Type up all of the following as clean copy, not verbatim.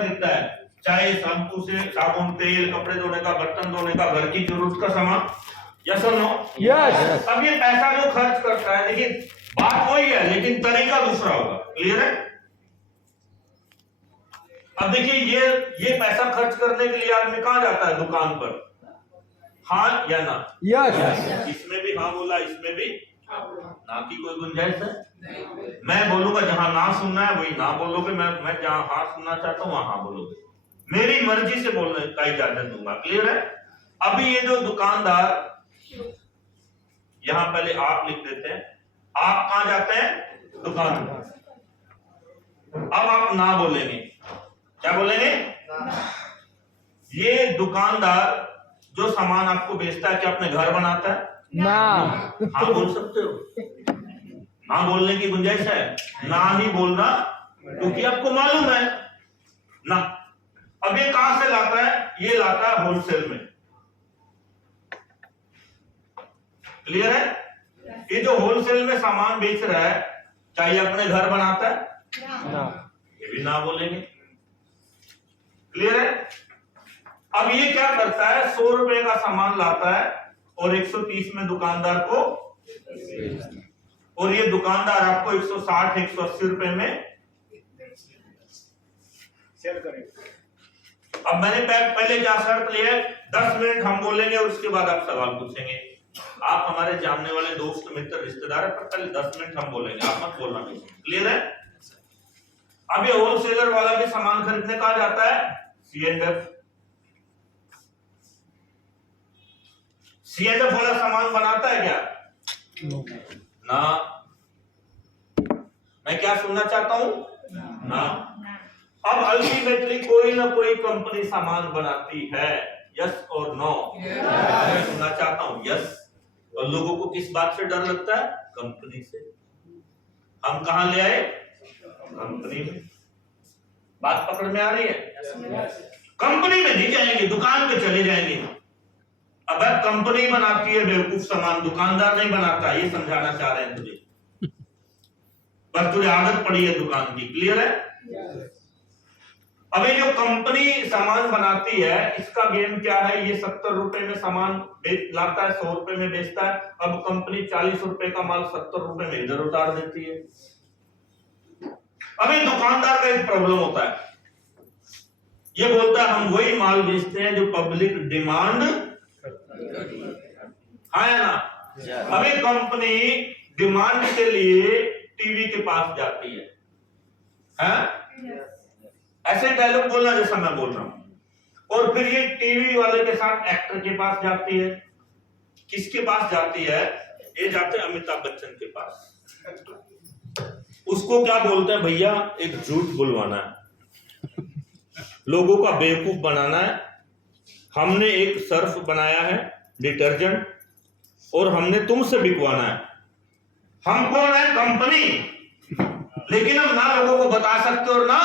देता है, चाहे शैम्पू से साबुन, तेल, कपड़े धोने का, बर्तन धोने का, घर की जरूरत का सामान। यस और नो? यस। अब ये पैसा जो खर्च करता है, देखिए बात वही है लेकिन तरीका दूसरा होगा। क्लियर है? अब देखिए ये पैसा खर्च करने के लिए आदमी कहां जाता है? दुकान पर। हाँ या ना? यस। इसमें भी हाँ बोला, इसमें भी ना की कोई गुंजाइश है? मैं बोलूंगा जहां ना सुनना है वही ना बोलोगे, मैं जहां हाँ सुनना चाहता हूं वहां हाँ बोलोगे। मेरी मर्जी से बोलने का इजाजत दूंगा। क्लियर है? अभी ये जो दुकानदार, यहां पहले आप लिख देते हैं, आप कहां जाते हैं? दुकान पर। अब आप ना बोलेंगे, क्या बोलेंगे? ये दुकानदार जो सामान आपको बेचता है क्या अपने घर बनाता है? ना। हाँ बोल सकते हो, ना बोलने की गुंजाइश है, ना ही बोलना, क्योंकि आपको मालूम है ना। अब ये कहां से लाता है? ये लाता है होलसेल में। क्लियर है? ये जो होलसेल में सामान बेच रहा है, क्या ये अपने घर बनाता है? ना। ये भी ना बोलेंगे। क्लियर है? अब ये क्या करता है? 100 रुपए का सामान लाता है और 130 में दुकानदार को, और ये दुकानदार आपको 160 180 रुपए में सेल करेंगे। अब मैंने पहले क्या शर्त लिया है? 10 मिनट हम बोलेंगे और उसके बाद आप सवाल पूछेंगे। आप हमारे जानने वाले दोस्त, मित्र, रिश्तेदार है, पर पहले 10 मिनट हम बोलेंगे, आप मत बोलना। क्लियर है? अब ये होलसेलर वाला भी सामान खरीदने कहा जाता है? C&F। C&F वाला सामान बनाता है क्या? ना। मैं क्या सुनना चाहता हूं? ना। अब अल्टीमेटली कोई ना कोई कंपनी सामान बनाती है। यस और नो? मैं सुनना चाहता हूं यस। और लोगों को किस बात से डर लगता है? कंपनी से। हम कहां ले आए? कंपनी में। बात पकड़ में आ रही है? कंपनी में नहीं जाएंगे, दुकान पे चले जाएंगे। अब कंपनी बनाती है बेवकूफ सामान, दुकानदार नहीं बनाता, ये समझाना चाह रहे हैं तुझे। बस तुझे आदत पड़ी है दुकान की। क्लियर है? अब ये जो कंपनी सामान बनाती है, इसका गेम क्या है? ये 70 रुपए में सामान लाता है, 100 रुपए में बेचता है। अब कंपनी 40 रुपए का माल 70 रुपए में इधर उतार देती है। अब ये दुकानदार का एक प्रॉब्लम होता है, ये बोलता है हम वही माल बेचते हैं जो पब्लिक डिमांड, हाँ या ना? अब ये कंपनी डिमांड के लिए टीवी के पास जाती है, ऐसे डायलॉग बोलना जैसा मैं बोल रहा हूं। और फिर ये टीवी वाले के साथ एक्टर के पास जाती है। किसके पास जाती है? ये जाते हैं अमिताभ बच्चन के पास। उसको क्या बोलते हैं? भैया एक झूठ बुलवाना है, लोगों का बेवकूफ बनाना है। हमने एक सर्फ बनाया है, डिटर्जेंट, और हमने तुमसे बिकवाना है। हम कौन है? कंपनी। लेकिन हम ना लोगों को बता सकते और ना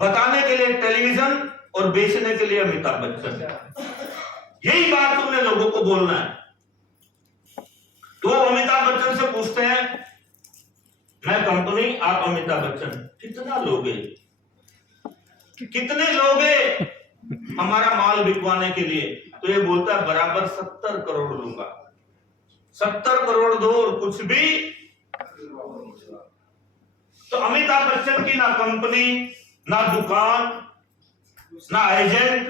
बताने के लिए टेलीविजन और बेचने के लिए अमिताभ बच्चन। यही बात तुमने लोगों को बोलना है। तो अमिताभ बच्चन से पूछते हैं, मैं कंपनी, आप अमिताभ बच्चन, कितना लोगे? कितने लोगे हमारा माल बिकवाने के लिए? तो ये बोलता है बराबर 70 करोड़ लूंगा। 70 करोड़ दो और कुछ भी। तो अमिताभ बच्चन की ना कंपनी, ना दुकान, ना एजेंट,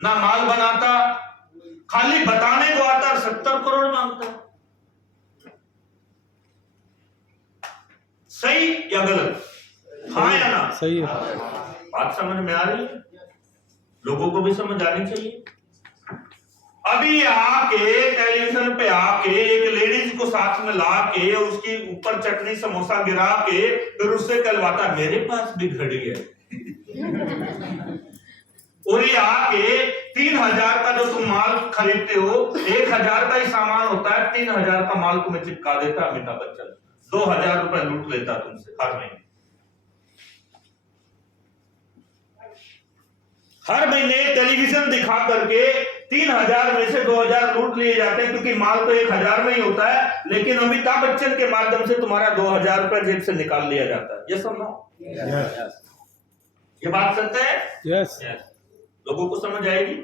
ना माल बनाता, खाली बताने को आता, 70 करोड़ मांगता। सही या गलत? हाँ या ना? सही है। बात समझ में आ रही है? लोगों को भी समझ आनी चाहिए। अभी आके टेलीविजन पे आके एक लेडीज को साथ में ला के उसकी ऊपर चटनी समोसा गिरा के फिर उससे कहलवाता मेरे पास भी घड़ी है। और ये आके 3000 का जो तुम माल खरीदते हो, 1000 का ही सामान होता है, 3000 का माल तुम्हें चिपका देता अमिताभ बच्चन। 2000 रुपए लूट लेता तुमसे हर महीने। हर महीने टेलीविजन दिखा करके 3000 में से 2000 लूट लिए जाते हैं, क्योंकि माल तो 1000 में ही होता है, लेकिन अमिताभ बच्चन के माध्यम से तुम्हारा 2000 रुपया जेब से निकाल लिया जाता है। यस और नो? ये बात सत्य है? यस। लोगों को समझ आएगी?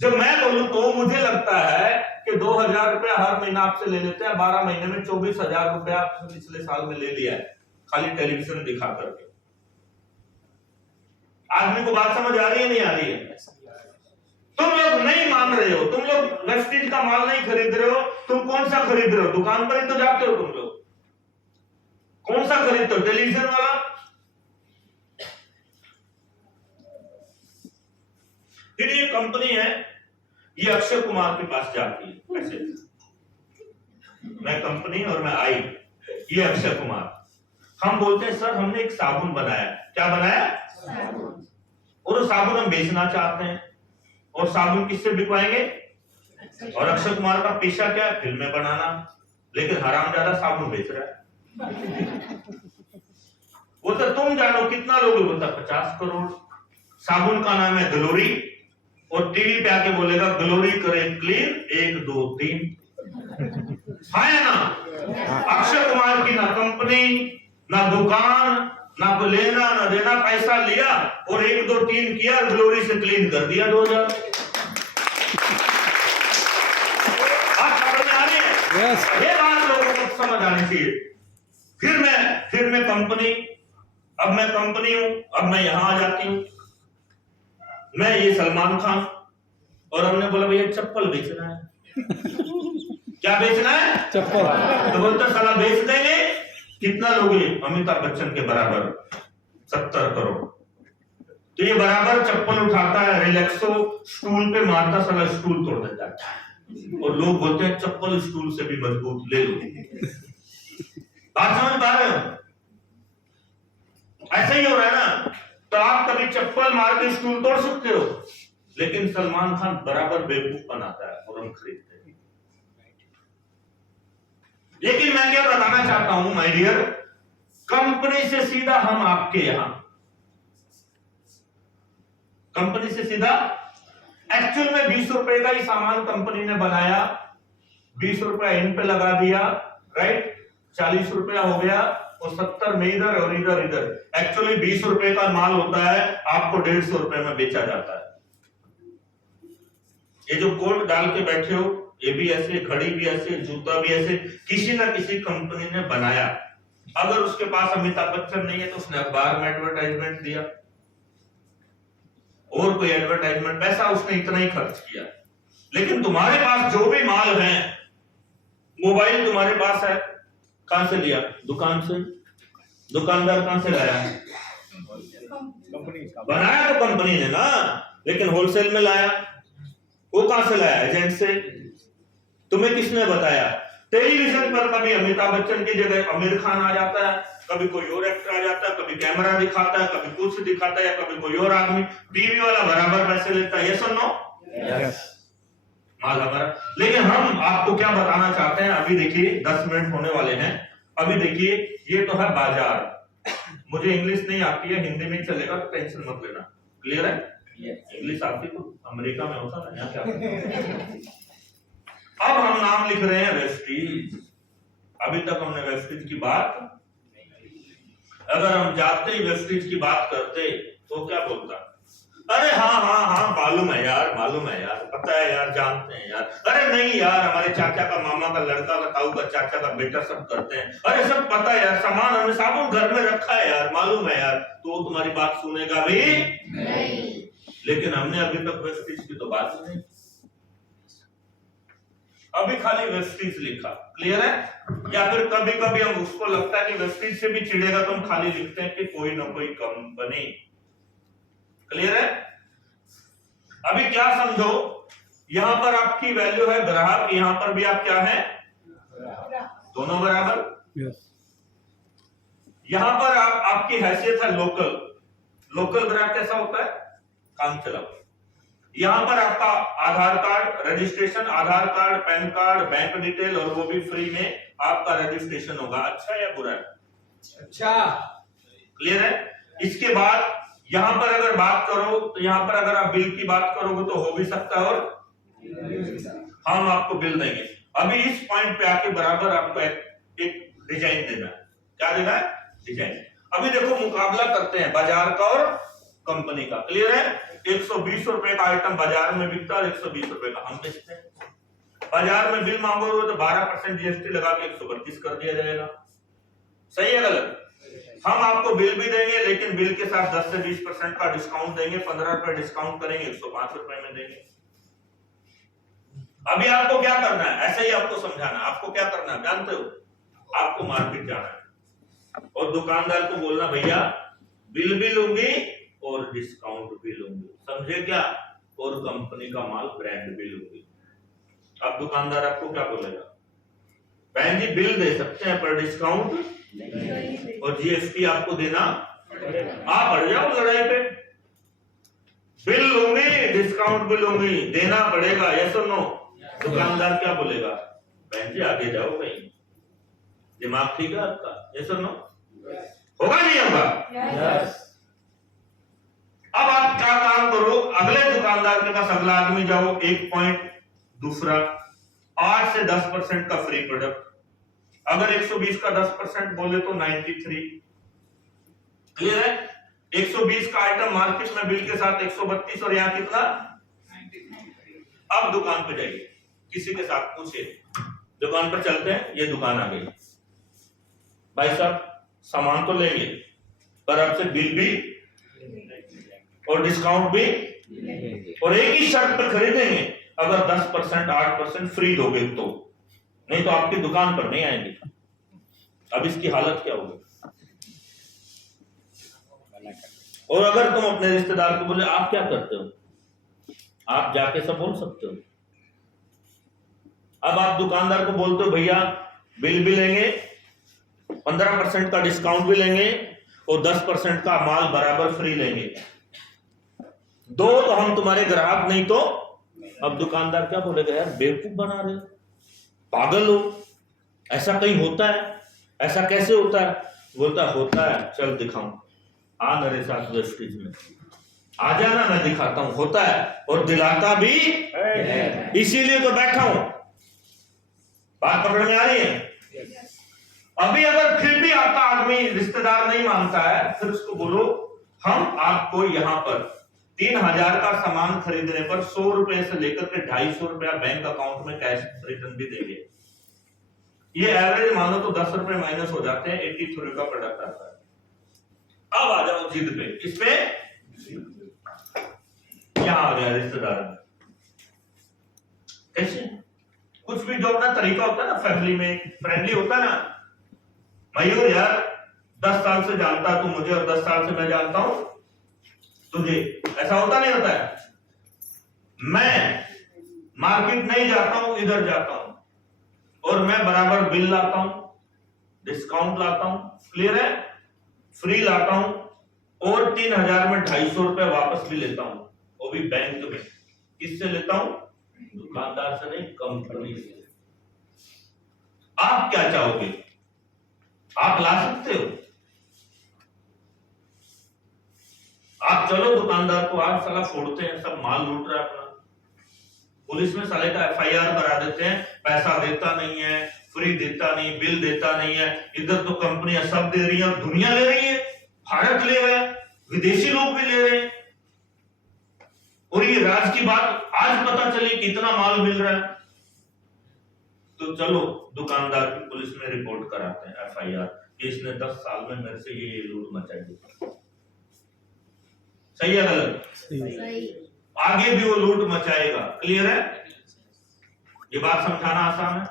जब मैं बोलूं तो मुझे लगता है कि 2000 रुपया हर महीना आपसे ले लेते हैं, 12 महीने में 24,000 रुपया आपसे पिछले साल में ले लिया है, खाली टेलीविजन दिखा करके। आदमी को बात समझ आ रही है, नहीं आ रही है? तुम लोग नहीं मान रहे हो, तुम लोग वेस्टेज का माल नहीं खरीद रहे हो। तुम कौन सा खरीद रहे हो? दुकान पर ही तो जाते हो तुम लोग। कौन सा खरीदते हो? टेलीविजन वाला? फिर ये कंपनी है, ये अक्षय कुमार के पास जाती है ऐसे, मैं कंपनी और मैं आई, ये अक्षय कुमार। हम बोलते हैं सर हमने एक साबुन बनाया। क्या बनाया? साबुन। और वो साबुन हम बेचना चाहते हैं, और साबुन किससे बिकवाएंगे? और अक्षय कुमार का पेशा क्या है? फिल्में बनाना, लेकिन हरामजादा साबुन बेच रहा है। वो तो तुम जानो कितना लोग बोलता 50 करोड़। साबुन का नाम है ग्लोरी, और टीवी पे आके बोलेगा ग्लोरी करे क्लीन 1 2 3। है ना? अक्षय कुमार की ना कंपनी, ना दुकान, ना को लेना ना देना, पैसा लिया और 1 2 3 किया, ग्लोरी से क्लीन कर दिया 2000। आप समझ में आ रही है? यस। ये बात लोगों को समझ आनी चाहिए। फिर मैं कंपनी, अब मैं कंपनी हूं, अब मैं यहां आ जाती हूं, मैं ये सलमान खान, और हमने बोला भैया चप्पल बेचना है। क्या बेचना है? चप्पल। तो बोलते साला बेच देंगे। कितना लोगे? अमिताभ बच्चन के बराबर 70 करोड़। तो ये बराबर चप्पल उठाता है, रिलैक्सो स्टूल पे मारता, साला स्टूल तोड़ देता है, और लोग बोलते हैं चप्पल स्टूल से भी मजबूत, ले लो। बात समझ पा रहे हो? ऐसा ही हो रहा है ना? तो आप कभी चप्पल मार के स्टूल तोड़ सकते हो, लेकिन सलमान खान बराबर बेवकूफ बनाता है और हम खरीदते हैं। लेकिन मैं क्या बताना चाहता हूं माय डियर, कंपनी से सीधा हम आपके यहां, कंपनी से सीधा, एक्चुअल में 20 रुपए का ही सामान कंपनी ने बनाया, 20 रुपया इन पे लगा दिया, राइट, 40 रुपया हो गया, और 70 में इधर और इधर इधर। एक्चुअली 20 रुपए का माल होता है, आपको 150 रुपए में बेचा जाता है। ये जो कोट डाल के बैठे हो, ये भी ऐसे, घड़ी भी ऐसे, जूता भी ऐसे, किसी ना किसी कंपनी ने बनाया। अगर उसके पास अमिताभ बच्चन नहीं है तो उसने अखबार में एडवर्टाइजमेंट दिया, और कोई एडवर्टाइजमेंट, पैसा उसने इतना ही खर्च किया। लेकिन तुम्हारे पास जो भी माल है, मोबाइल तुम्हारे पास है, कहां से लिया? दुकान से। दुकानदार कहां से लाया? बनाया तो कंपनी ने ना, लेकिन होलसेल में लाया। वो कहां से लाया? एजेंट से। तुम्हें किसने बताया? टेलीविजन पर कभी अमिताभ बच्चन की जगह आमिर खान आ जाता है, कभी कोई और एक्टर आ जाता है, कभी कैमरा दिखाता है, कभी कुछ दिखाता है, या कभी कोई और आदमी। टीवी वाला बराबर पैसे लेता है। यस और नो? यस। माल हमारा। लेकिन हम आपको क्या बताना चाहते हैं, अभी देखिए 10 मिनट होने वाले हैं। अभी देखिए, ये तो है बाजार। मुझे इंग्लिश नहीं आती है, हिंदी में चलेगा, तो टेंशन मत लेना। क्लियर है? इंग्लिश आती तो अमेरिका में होता ना, यहाँ क्या। अब हम नाम लिख रहे हैं वेस्टीज। अभी तक हमने वेस्टीज की बात, अगर हम जाते ही वेस्टीज की बात करते तो क्या बोलता? अरे हाँ मालूम है यार, मालूम है यार, पता है यार, जानते हैं यार। अरे नहीं यार, हमारे चाचा का, मामा का लड़का का, ताऊ का, चाचा का बेटा सब करते हैं। अरे सब पता है यार, सामान हमने साबुन घर में रखा है यार, मालूम है यार। तो वो तुम्हारी बात सुनेगा भी नहीं। लेकिन हमने अभी तक वेस्टीज की तो बात ही नहीं, अभी खाली वेस्टीज लिखा। क्लियर है? या फिर कभी कभी हम उसको लगता है कि वेस्टीज से भी चिढ़ेगा तो हम खाली लिखते हैं कि कोई ना कोई कंपनी। क्लियर है? अभी क्या समझो, यहां पर आपकी वैल्यू है ग्राहक, यहां पर भी आप क्या है? दोनों बराबर। यस। यहां पर आपकी हैसियत है लोकल। लोकल ग्राहक कैसा होता है? काम चलाओ। यहां पर आपका Aadhaar card registration, Aadhaar card, PAN card, bank detail, और वो भी फ्री में आपका रजिस्ट्रेशन होगा। अच्छा या बुरा है? अच्छा। क्लियर है? इसके बाद यहां पर अगर बात करो तो यहां पर अगर आप बिल की बात करोगे तो हो भी सकता है, और हम आपको बिल देंगे। अभी इस पॉइंट पे आके बराबर आपको एक डिजाइन देना है। क्या देना है? डिजाइन। अभी देखो मुकाबला करते हैं बाजार का और कंपनी का। क्लियर है? 120 रुपए का आइटम बाजार में बिकता है और 120 रुपए का हम बेचते हैं। बाजार में बिल मांगोगे तो 12% जीएसटी लगा के 132 कर दिया जाएगा। सही है गलत? हम आपको बिल भी देंगे लेकिन बिल के साथ 10 से 20% का डिस्काउंट देंगे, 15 रुपए डिस्काउंट करेंगे, 105 रुपए में देंगे। अभी आपको क्या करना है? ऐसे ही आपको समझाना। आपको क्या करना है जानते हो? आपको मार्केट जाना है और दुकानदार को बोलना भैया बिल भी लूंगी और डिस्काउंट भी लूंगी, समझे क्या? और कंपनी का माल ब्रांड भी लूंगी। अब दुकानदार आपको क्या बोलेगा? बहन जी बिल दे सकते हैं पर डिस्काउंट और जीएसटी आपको देना। आप अड़ जाओ लड़ाई पे। बिल लूंगी डिस्काउंट भी लूंगी, देना पड़ेगा, यस और नो? दुकानदार क्या बोलेगा? बहन जी आगे जाओ कहीं, दिमाग ठीक है आपका? यस और नो? होगा नहीं होगा? यस। अब आप क्या काम करो, अगले दुकानदार के पास अगला आदमी जाओ, एक पॉइंट दूसरा 8 से 10% का फ्री प्रोडक्ट। अगर 120 का 10% बोले तो 93। क्लियर है? 120 का आइटम मार्केट में बिल के साथ 132 और यहाँ कितना? 93। अब दुकान पे जाइए, किसी के साथ पूछिए, दुकान पर चलते हैं, ये दुकान आ गई, भाई साहब सामान तो लेंगे पर आपसे बिल भी और डिस्काउंट भी और एक ही शर्त पर खरीदेंगे, अगर 10% 8% फ्री दोगे तो, नहीं तो आपकी दुकान पर नहीं आएंगे। अब इसकी हालत क्या होगी? और अगर तुम अपने रिश्तेदार को बोले, आप क्या करते हो? आप जाके सब बोल सकते हो। अब आप दुकानदार को बोलते हो भैया बिल भी लेंगे, 15% का डिस्काउंट भी लेंगे और 10% का माल बराबर फ्री लेंगे, दो तो हम तुम्हारे ग्राहक, नहीं तो। अब दुकानदार क्या बोलेगा? यार बेवकूफ बना रहे हो, पागल हो, ऐसा कहीं होता है? ऐसा कैसे होता है? बोलता होता है, चल दिखाऊं, आ मेरे साथ वेस्टिज में, आ जाना, मैं दिखाता हूं, होता है और दिलाता भी, इसीलिए तो बैठा हूं। बात पकड़ में आ रही है? अभी अगर फिर भी आपका आदमी रिश्तेदार नहीं मानता है, फिर उसको बोलो हम आपको यहां पर 3000 का सामान खरीदने पर 100 रुपए से लेकर के 250 रुपया बैंक अकाउंट में कैश रिटर्न भी देंगे। ये एवरेज मानो तो 10 रुपए माइनस हो जाते हैं, 83 का प्रोडक्ट आता है। अब आ जाओ जिद पे, किस पे? क्या आ गया रिश्तेदार में? कैसे? कुछ भी जो अपना तरीका होता है ना, फैमिली में फ्रेंडली होता है ना, मयूर यार 10 साल से जानता है तू मुझे और 10 साल से मैं जानता हूं तुझे, ऐसा होता नहीं होता है? मैं मार्केट नहीं जाता हूं, इधर जाता हूं और मैं बराबर बिल लाता हूं, डिस्काउंट लाता हूं, क्लियर है, फ्री लाता हूं और 3000 में 250 रुपए वापस भी लेता हूं, वो भी बैंक में। किससे लेता हूं? दुकानदार से नहीं, कंपनी से। आप क्या चाहोगे? आप ला सकते हो? आप चलो दुकानदार को, आप साला फोड़ते हैं, सब माल लूट रहा है अपना, पुलिस में साले का एफआईआर करा देते हैं, पैसा देता नहीं है, फ्री देता नहीं, बिल देता नहीं है, इधर तो कंपनियां सब दे रही है, दुनिया ले रही है, भारत ले रहा है, विदेशी लोग भी ले रहे हैं, और ये राज की बात आज पता चली कितना माल मिल रहा है, तो चलो दुकानदार की पुलिस में रिपोर्ट कराते हैं, एफआईआर, कि इसने 10 साल में मेरे से ये लूट मचाई। सही है गलत? सही। आगे भी वो लूट मचाएगा। क्लियर है? ये बात समझाना आसान है।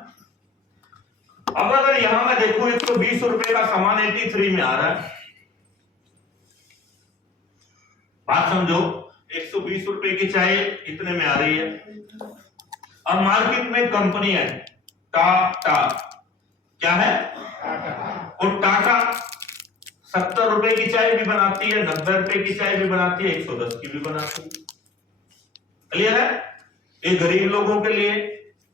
अब अगर यहां मैं देखूं 120 रुपए का सामान 83 में आ रहा है, बात समझो, 120 रुपए की चाय इतने में आ रही है। अब मार्केट में कंपनी है टाटा, क्या है? और टाटा 70 रुपए की चाय भी बनाती है, 90 रुपए की चाय भी बनाती है, 110 की भी बनाती है। क्लियर है? एक गरीब लोगों के लिए,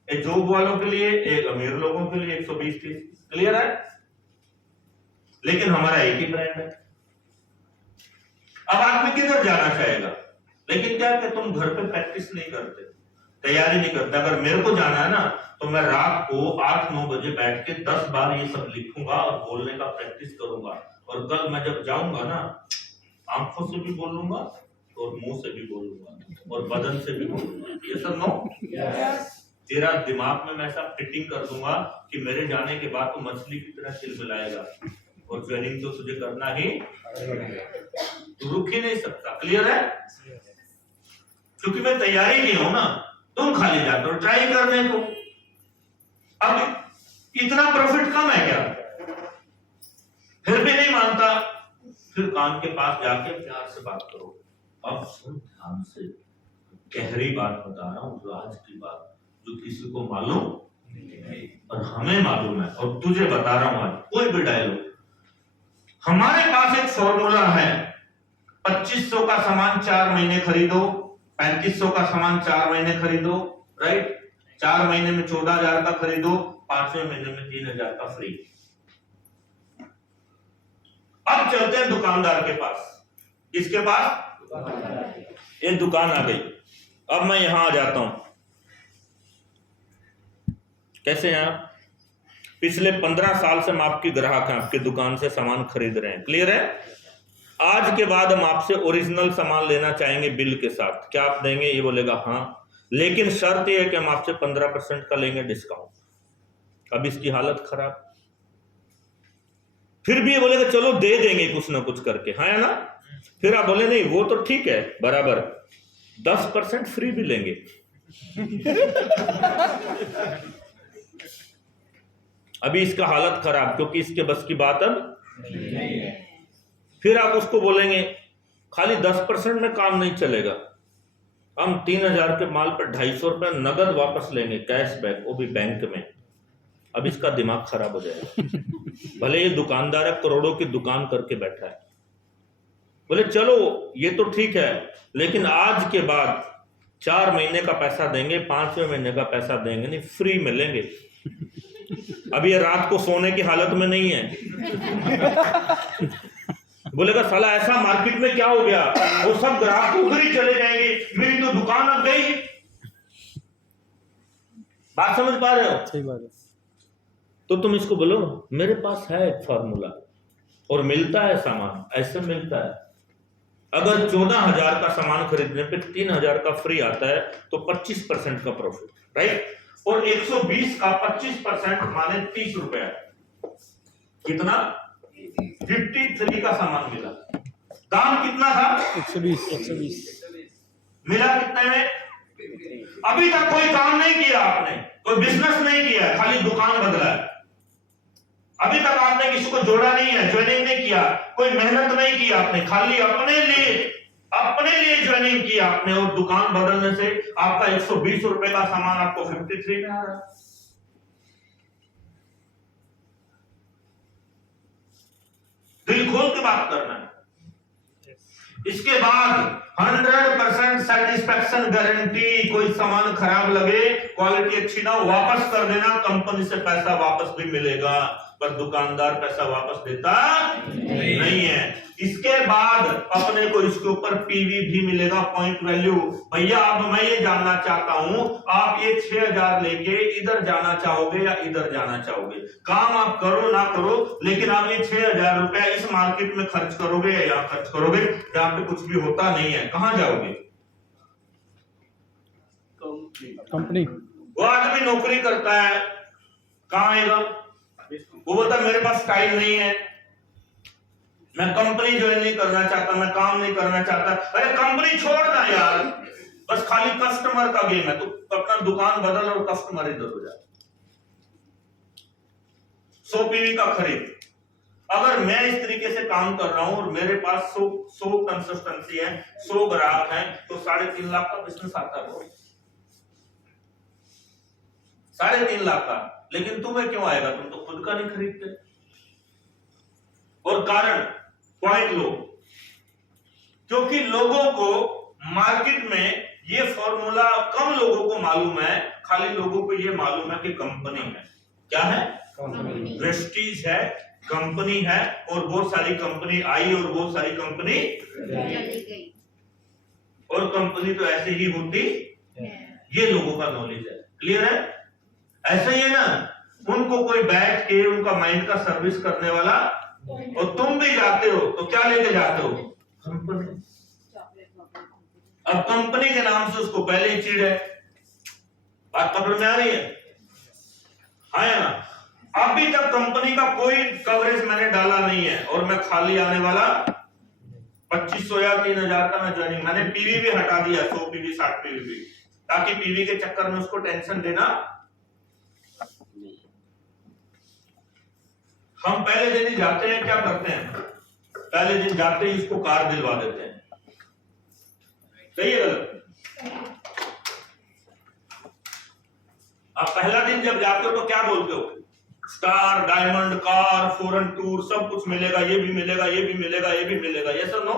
एक जॉब वालों के लिए, एक अमीर लोगों के लिए 120 की। क्लियर है? लेकिन हमारा एक ही ब्रांड है। अब आदमी किधर जाना चाहेगा? लेकिन क्या कि तुम घर पे प्रैक्टिस नहीं करते, तैयारी नहीं करता। अगर मेरे को जाना है ना तो मैं रात को 8-9 बजे बैठ के 10 बार ये सब लिखूंगा और बोलने का प्रैक्टिस करूंगा, और कल मैं जब जाऊंगा ना आंखों से भी बोलूंगा और मुंह से भी बोलूंगा और बदन से भी बोलूंगा। ये सब नो तेरा दिमाग में मैं ऐसा फिटिंग कर दूंगा कि मेरे जाने के बाद तो मछली की तरह चिलमिलाएगा, और ट्रेनिंग तो तुझे करना ही, तू रुक ही नहीं सकता। क्लियर है? क्योंकि मैं तैयारी नहीं हूं ना, तुम खाली जाते हो ट्राई करने को। अब इतना प्रॉफिट कम है क्या? फिर भी नहीं मानता, फिर कान के पास जाके प्यार से बात करो। अब सुन ध्यान से, गहरी बात बता रहा हूं, राज की बात जो किसी को मालूम नहीं और हमें मालूम है, और तुझे बता रहा हूं आज कोई भी डायलॉग। हमारे पास एक फॉर्मूला है, 2500 का सामान 4 महीने खरीदो, 3500 का सामान 4 महीने खरीदो, राइट? 4 महीने में 14,000 का खरीदो, 5वें महीने में 3,000 का फ्री। अब चलते हैं दुकानदार के पास। किसके पास? एक दुकान आ गई। अब मैं यहां आ जाता हूं। कैसे हैं आप? पिछले 15 साल से हम आपकी ग्राहक हैं, आपकी दुकान से सामान खरीद रहे हैं। क्लियर है? आज के बाद हम आपसे ओरिजिनल सामान लेना चाहेंगे बिल के साथ, क्या आप देंगे? ये बोलेगा हाँ, लेकिन शर्त ये है कि हम आपसे 15% का लेंगे डिस्काउंट। अब इसकी हालत खराब, फिर भी ये बोलेगा चलो दे देंगे कुछ ना कुछ करके, हाँ या ना? फिर आप बोले नहीं वो तो ठीक है बराबर, 10% फ्री भी लेंगे। अभी इसका हालत खराब, क्योंकि इसके बस की बात अब नहीं है। फिर आप उसको बोलेंगे खाली 10% में काम नहीं चलेगा, हम 3,000 के माल पर 250 रुपए नगद वापस लेंगे, कैशबैक, वो भी बैंक में। अब इसका दिमाग खराब हो जाएगा। भले ये दुकानदार है, करोड़ों की दुकान करके बैठा है, बोले चलो ये तो ठीक है, लेकिन आज के बाद 4 महीने का पैसा देंगे, 5वें महीने का पैसा देंगे नहीं, फ्री में लेंगे। अब ये रात को सोने की हालत में नहीं है। बोलेगा साला ऐसा मार्केट में क्या हो गया, वो सब ग्राहक उधर ही चले जाएंगे, मेरी तो दुकान अब गई। बात समझ पा रहे हो? सही बात है। तो तुम इसको बोलो मेरे पास है एक फॉर्मूला और मिलता है सामान, ऐसे मिलता है। अगर 14,000 का सामान खरीदने पे 3,000 का फ्री आता है तो 25% का प्रॉफिट, राइट? और 120 का 25% माने 30 रुपया, कितना? 53 का सामान मिला। दाम कितना था? 120 मिला कितने में? अभी तक कोई काम नहीं किया आपने, कोई बिजनेस नहीं किया, खाली दुकान बदला है। अभी तक आपने किसी को जोड़ा नहीं है, ज्वाइनिंग नहीं किया, कोई मेहनत नहीं की आपने, खाली अपने लिए ज्वाइनिंग किया आपने, और दुकान बदलने से आपका 120 रुपए का सामान आपको 53 में आ रहा है। दिल खोल के बात करना है। इसके बाद 100% सेटिस्फैक्शन गारंटी, कोई सामान खराब लगे, क्वालिटी अच्छी ना हो, वापस कर देना, कंपनी से पैसा वापस भी मिलेगा, पर दुकानदार पैसा वापस देता नहीं है। इसके बाद अपने को इसके ऊपर पीवी भी मिलेगा, पॉइंट वैल्यू। भैया अब मैं ये जानना चाहता हूं, आप ये 6,000 लेके इधर जाना चाहोगे या इधर जाना चाहोगे? काम आप करो ना करो, लेकिन आप ये 6,000 रुपया इस मार्केट में खर्च करोगे या यहाँ खर्च करोगे जहां पे कुछ भी होता नहीं है, कहां जाओगे? कंपनी। वो आदमी नौकरी करता है, कहां आएगा? वो बोलता मेरे पास टाइम नहीं है, मैं कंपनी ज्वाइन नहीं करना चाहता, मैं काम नहीं करना चाहता। अरे कंपनी छोड़ ना यार, बस खाली कस्टमर का गेम है, तो अपना दुकान बदल और कस्टमर इधर हो जाए। 100 पीवी का खरीद, अगर मैं इस तरीके से काम कर रहा हूं और मेरे पास 100 कंसिस्टेंसी है, 100 ग्राहक हैं, तो 3.5 लाख का बिजनेस आता है। 3.5 लाख का, लेकिन तुम्हें क्यों आएगा? तुम तो खुद का नहीं खरीदते। और कारण पॉइंट लो, क्योंकि लोगों को मार्केट में ये फॉर्मूला कम लोगों को मालूम है, खाली लोगों को ये मालूम है कि कंपनी है। क्या है? प्रेस्टीज है, कंपनी है, और बहुत सारी कंपनी आई और बहुत सारी कंपनी, और कंपनी तो ऐसे ही होती ये लोगों का नॉलेज है। क्लियर है? ऐसा ही है ना, उनको कोई बैठ के उनका माइंड का सर्विस करने वाला, और तुम भी जाते हो तो क्या लेके जाते हो? कंपनी। अब कंपनी के नाम से उसको पहले ही चिढ़ है। बात पकड़ में आ रही है? हाँ या ना? अभी तक कंपनी का कोई कवरेज मैंने डाला नहीं है, और मैं खाली आने वाला 2500 या 3000 का मैं ज्वाइनिंग, मैंने पीवी भी हटा दिया, 100 पीवी 60 पीवी भी, ताकि पीवी के चक्कर में उसको टेंशन देना। हम पहले दिन ही जाते हैं, क्या करते हैं, पहले दिन जाते ही इसको कार दिलवा देते हैं। सही है गलत? आप पहला दिन जब जाते हो तो क्या बोलते हो? Star, diamond, car, foreign tour, सब कुछ मिलेगा, ये भी मिलेगा, ये भी मिलेगा, ये भी मिलेगा, ये सब नो।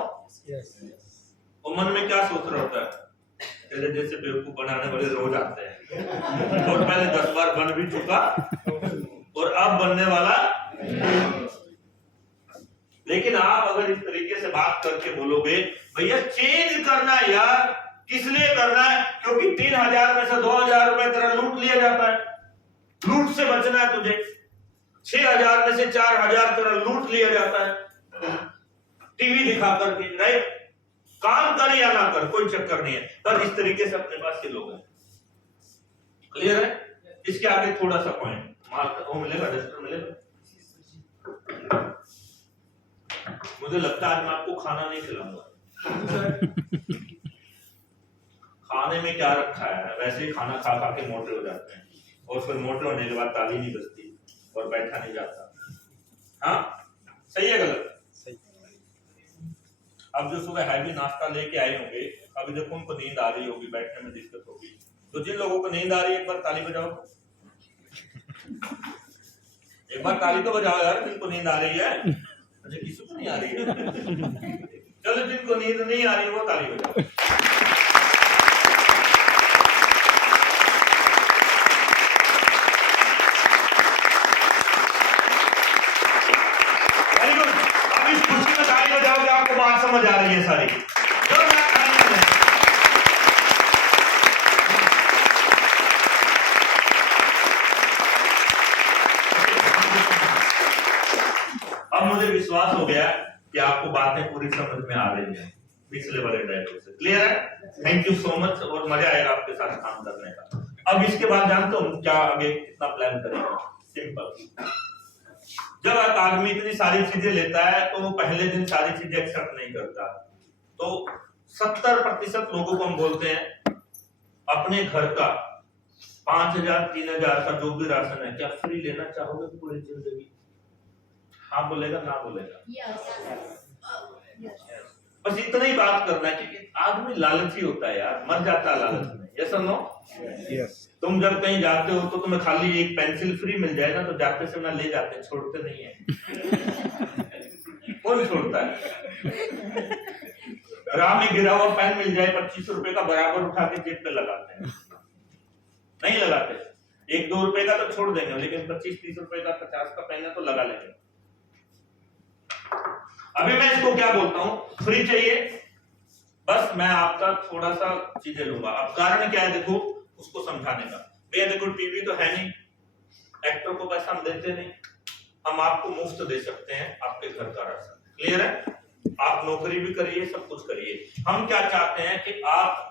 और मन में क्या सोच रहा होता है? तेरे जैसे बेवकूफ बनाने वाले रोज आते हैं, और पहले 10 बार बन भी चुका और अब बनने वाला। लेकिन आप अगर इस तरीके से बात करके बोलोगे, भैया चेंज करना है यार, किस लिए करना है? क्योंकि 3000 में से 2000 रुपए तेरा लूट लिया जाता है, लूट से बचना है तुझे। 6000 में से 4000 तेरा लूट लिया जाता है टीवी दिखा करके, राइट? काम कर या ना कर, कोई चक्कर नहीं है, पर इस तरीके से अपने पास के लोग हैं। क्लियर है? इसके आगे थोड़ा सा पॉइंट वो मिलेगा, रजिस्टर मिलेगा। मुझे लगता है आज मैं आपको खाना नहीं खिलाऊंगा। खाने में क्या रखा है? वैसे ही खाना खा खा के मोटे हो जाते हैं, और फिर मोटे होने के बाद ताली नहीं बजती और बैठा नहीं जाता। हाँ, सही है गलत? सही। अब जो सुबह हैवी नाश्ता लेके आए होंगे, अभी देखो उनको नींद आ रही होगी, बैठने में दिक्कत होगी, तो जिन लोगों को नींद आ रही है एक बार ताली बजाओ, एक बार ताली तो बजाओ यार, जिनको नींद आ रही है। मुझे किसी को नहीं आ रही है। चलो, जिनको नींद नहीं आ रही है वो ताली बजाओ। आपको बात समझ आ रही है सारी? अब मुझे विश्वास हो गया कि आपको बातें पूरी समझ में आ रही हैं पिछले वाले डायलॉग से। क्लियर है? थैंक यू सो मच, और मजा आएगा आपके साथ काम करने का। अब इसके बाद जानते हो क्या आगे कितना प्लान करेंगे? सिंपल, जब एक आदमी इतनी सारी चीजें लेता है तो वो पहले दिन सारी चीजें एक्सेप्ट नहीं करता, तो 70% लोगों को हम बोलते हैं अपने घर का 5000 3000 का जो भी राशन है, क्या फ्री लेना चाहोगे पूरी जिंदगी? हाँ बोलेगा, ना बोलेगा? बस इतना ही बात करना है, क्योंकि आदमी लालची होता है यार, मर जाता है लालच में। यस और नो? तुम जब कहीं जाते हो तो तुम्हें खाली एक पेंसिल फ्री मिल जाए ना, तो जाते से ना ले जाते हैं, छोड़ते नहीं है। कौन छोड़ता है? राह में गिरा हुआ पेन मिल जाए 25 रुपए का, बराबर उठा के जेब पे लगाते हैं? नहीं लगाते। 1-2 रुपए का तो छोड़ देंगे, लेकिन 25-30 रुपए का 50 का पेन है तो लगा लेंगे। अभी मैं इसको क्या बोलता हूं? फ्री चाहिए, बस मैं आपका थोड़ा सा चीजें लूंगा। अब कारण क्या है देखो, उसको समझाने का। भैया देखो, टीवी तो है नहीं, एक्टर को पैसा हम देते नहीं, हम आपको मुफ्त दे सकते हैं आपके घर का राशन। क्लियर है? आप नौकरी भी करिए, सब कुछ करिए। हम क्या चाहते हैं कि आप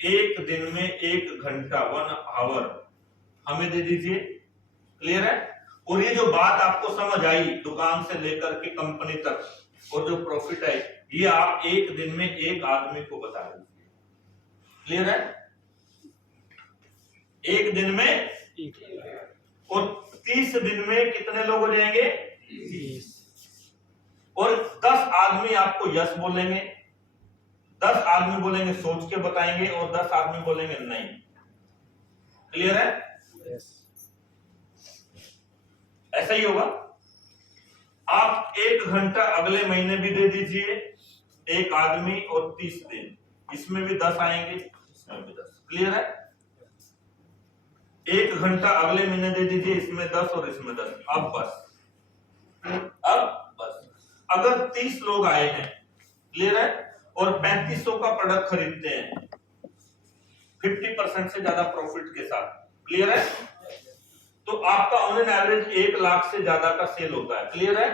एक दिन में 1 घंटा 1 आवर हमें दे दीजिए। क्लियर है? और ये जो बात आपको समझ आई दुकान से लेकर के कंपनी तक, और जो प्रॉफिट है, ये आप एक दिन में एक आदमी को बता दीजिए। क्लियर है? एक दिन में, और 30 दिन में कितने लोग हो जाएंगे? 30। और 10 आदमी आपको यस बोलेंगे, 10 आदमी बोलेंगे सोच के बताएंगे, और 10 आदमी बोलेंगे नहीं। क्लियर है? ऐसा ही होगा। आप 1 घंटा अगले महीने भी दे दीजिए, 1 आदमी, और 30 दिन, इसमें भी 10 आएंगे, इसमें भी 10। क्लियर है? 1 घंटा अगले महीने दे दीजिए, इसमें 10 और इसमें 10। अब बस अगर 30 लोग आए हैं, क्लियर है, और 3500 का प्रोडक्ट खरीदते हैं, 50% से ज्यादा प्रॉफिट के साथ। क्लियर है? तो आपका ऑन एन एवरेज 1 लाख से ज्यादा का सेल होता है। क्लियर है?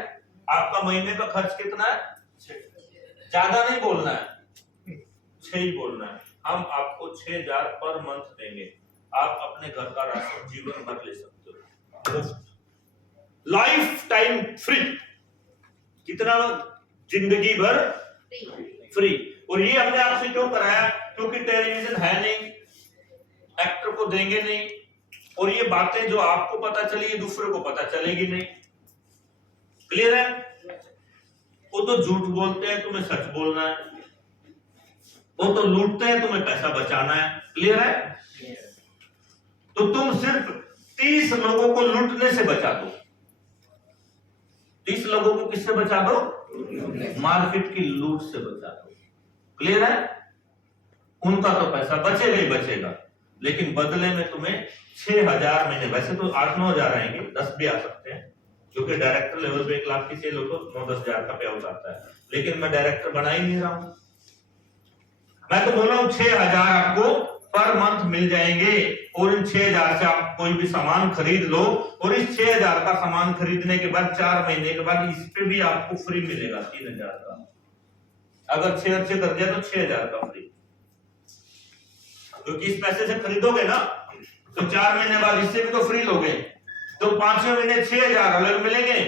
आपका महीने का खर्च कितना है? 6। ज्यादा नहीं बोलना है, 6 ही बोलना है। हम आपको 6000 पर मंथ देंगे, आप अपने घर का राशन जीवन भर ले सकते हो, लाइफ टाइम फ्री। कितना? जिंदगी भर फ्री। और ये हमने आपसे क्यों कराया? क्योंकि टेलीविजन है नहीं, एक्टर को देंगे नहीं, और ये बातें जो आपको पता चली ये दूसरे को पता चलेगी नहीं। क्लियर है? वो तो झूठ बोलते हैं, तुम्हें सच बोलना है। वो तो लूटते हैं, तुम्हें पैसा बचाना है। क्लियर है? तो तुम सिर्फ 30 लोगों को लूटने से बचा दो। 30 लोगों को किससे बचा दो? मार्केट की लूट से बचा दो। क्लियर है? उनका तो पैसा बचेगा ही बचेगा, लेकिन बदले में तुम्हें 6000 महीने, वैसे तो 8-9 हजार आएंगे, 10 भी आ सकते हैं, क्योंकि डायरेक्टर लेवल पे 1 लाख की सेल हो तो 9-10 हजार का पे आउट आता है। लेकिन मैं डायरेक्टर बना ही नहीं रहा हूं, मैं तो बोल रहा हूं 6000 आपको पर मंथ मिल जाएंगे, और इन 6000 से आप कोई भी सामान खरीद लो, और इस 6000 का सामान खरीदने के बाद 4 महीने के बाद इस पे भी आपको फ्री मिलेगा 3000 का। अगर 6 अच्छे कर दिया तो 6000 का फ्री, क्योंकि इस पैसे से खरीदोगे ना तो 4 महीने बाद इससे भी तो फ्री लोगे, तो 5वें महीने 6000 अलग मिलेंगे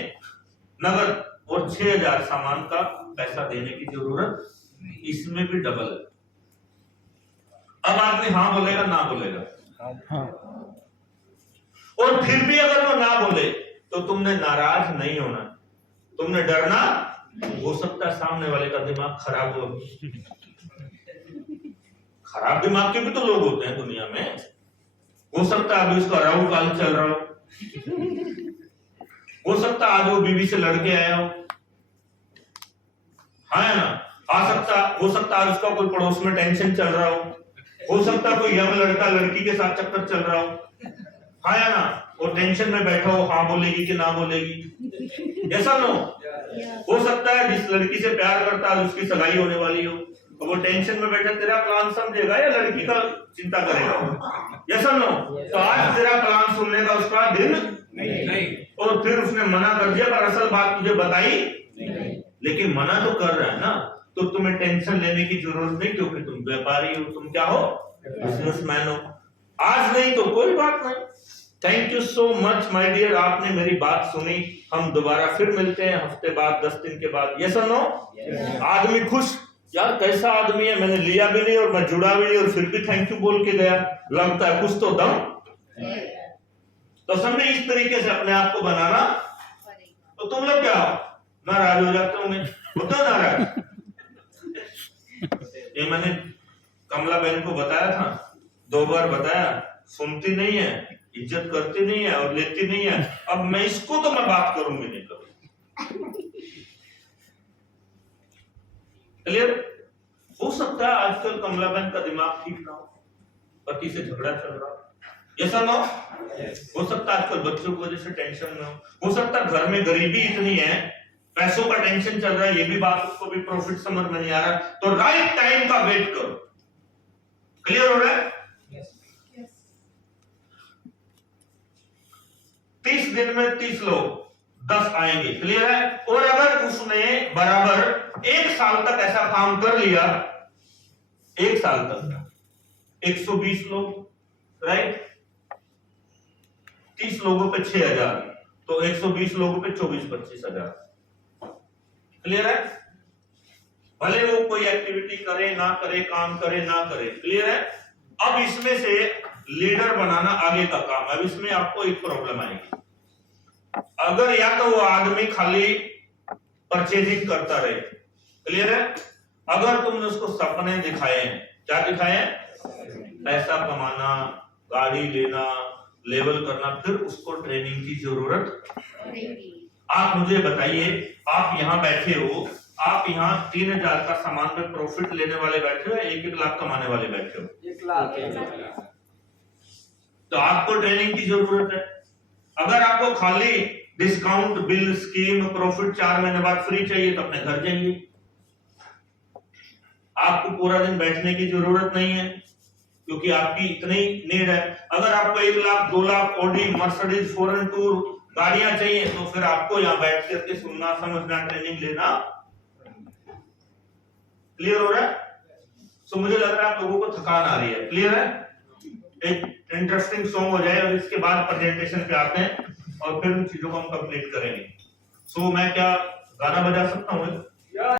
नगद, और 6000 सामान का पैसा देने की जरूरत, इसमें भी डबल है। अब आदमी हाँ बोलेगा ना बोलेगा? हाँ। और फिर भी अगर वो ना बोले तो तुमने नाराज नहीं होना, तुमने डरना। हो सकता है सामने वाले का दिमाग खराब हो, खराब दिमाग के भी तो लोग होते हैं दुनिया में। हो सकता है अभी उसका राहु काल चल रहा हो सकता है आज वो बीवी से लड़के आया है ना, हो सकता है आज उसका कोई पड़ोस में टेंशन चल रहा हो सकता है कोई यंग लड़का लड़की के साथ चक्कर चल रहा हो, है ना, और टेंशन में बैठा हो, हाँ बोलेगी कि ना बोलेगी, ऐसा नो। हो सकता है जिस लड़की से प्यार करता है उसकी सगाई होने वाली हो, तो वो टेंशन में बैठा तेरा प्लान समझेगा या लड़की का चिंता करेगा? ऐसा नो। तो आज तेरा प्लान सुनने का उसका दिन नहीं, और फिर उसने मना कर दिया, पर असल बात तुझे बताई नहीं, लेकिन मना तो कर रहा है ना, तो तुम्हें टेंशन लेने की जरूरत नहीं, क्योंकि तुम व्यापारी हो, तुम क्या हो? बिजनेसमैन हो। आज नहीं तो कोई बात नहीं। Thank you so much my dear, आपने मेरी बात सुनी। हम दोबारा फिर मिलते हैं हफ्ते बाद, 10 दिन के बाद। यस और नो? आदमी खुश, यार कैसा आदमी है, मैंने लिया भी नहीं और मैं जुड़ा भी नहीं और फिर भी थैंक यू बोल के गया, लगता है कुछ तो दम। तो समझे, इस तरीके से अपने आप को बनाना। तो तुम लोग क्या हो, नाराज हो जाते होंगे, होता नाराज। ये मैंने कमला बहन को बताया था, 2 बार बताया, सुनती नहीं है, इज्जत करती नहीं है और लेती नहीं है। अब मैं इसको तो मैं बात करूंगी नहीं कभी। क्लियर? हो सकता है आजकल कमला बहन का दिमाग ठीक ना हो, पति से झगड़ा चल रहा हो, ऐसा ना हो सकता है आजकल बच्चों की वजह से टेंशन में हो सकता है घर में गरीबी इतनी है, पैसों का टेंशन चल रहा है, ये भी बात उसको भी प्रॉफिट समझ में नहीं आ रहा, तो राइट टाइम का वेट करो। क्लियर हो रहा है? 30 दिन में 30 लोग 10 आएंगे। क्लियर है? और अगर उसने बराबर 1 साल तक ऐसा काम कर लिया, 1 साल तक 120 लोग, राइट, 30 लोगों पे 6000, तो 120 लोगों पे 24-25 हजार। क्लियर है? भले वो कोई एक्टिविटी करे ना करे, काम करे ना करे। क्लियर है? अब इसमें से लीडर बनाना आगे का काम है। अब इसमें आपको एक प्रॉब्लम आएगी, अगर या तो वो आदमी खाली परचेजिंग करता रहे। क्लियर है? अगर तुमने उसको सपने दिखाए हैं, क्या दिखाए हैं? पैसा कमाना, गाड़ी लेना, लेवल करना, फिर उसको ट्रेनिंग की जरूरत नहीं। आप मुझे बताइए, आप यहाँ बैठे हो, आप यहाँ 3000 का सामान में प्रॉफिट लेने वाले बैठे हो या 1-1 लाख कमाने वाले बैठे हो? 1 लाख। तो आपको ट्रेनिंग की जरूरत है। अगर आपको खाली डिस्काउंट, बिल, स्कीम, प्रॉफिट 4 महीने बाद फ्री चाहिए तो अपने घर जाइए, आपको पूरा दिन बैठने की जरूरत नहीं है। क्योंकि आपकी इतनी नीड है। अगर आपको 1 lakh 2 lakh Audi Mercedes foreign tour गाड़ियां चाहिए तो फिर आपको यहाँ बैठ करके सुनना समझना ट्रेनिंग लेना। क्लियर हो रहा है? सो मुझे लग रहा है आप लोगों को थकान आ रही है। क्लियर है? एक इंटरेस्टिंग सॉन्ग हो जाए और इसके बाद प्रेजेंटेशन पे आते हैं और फिर उन चीजों को हम कंप्लीट करेंगे। सो मैं क्या गाना बजा सकता हूँ?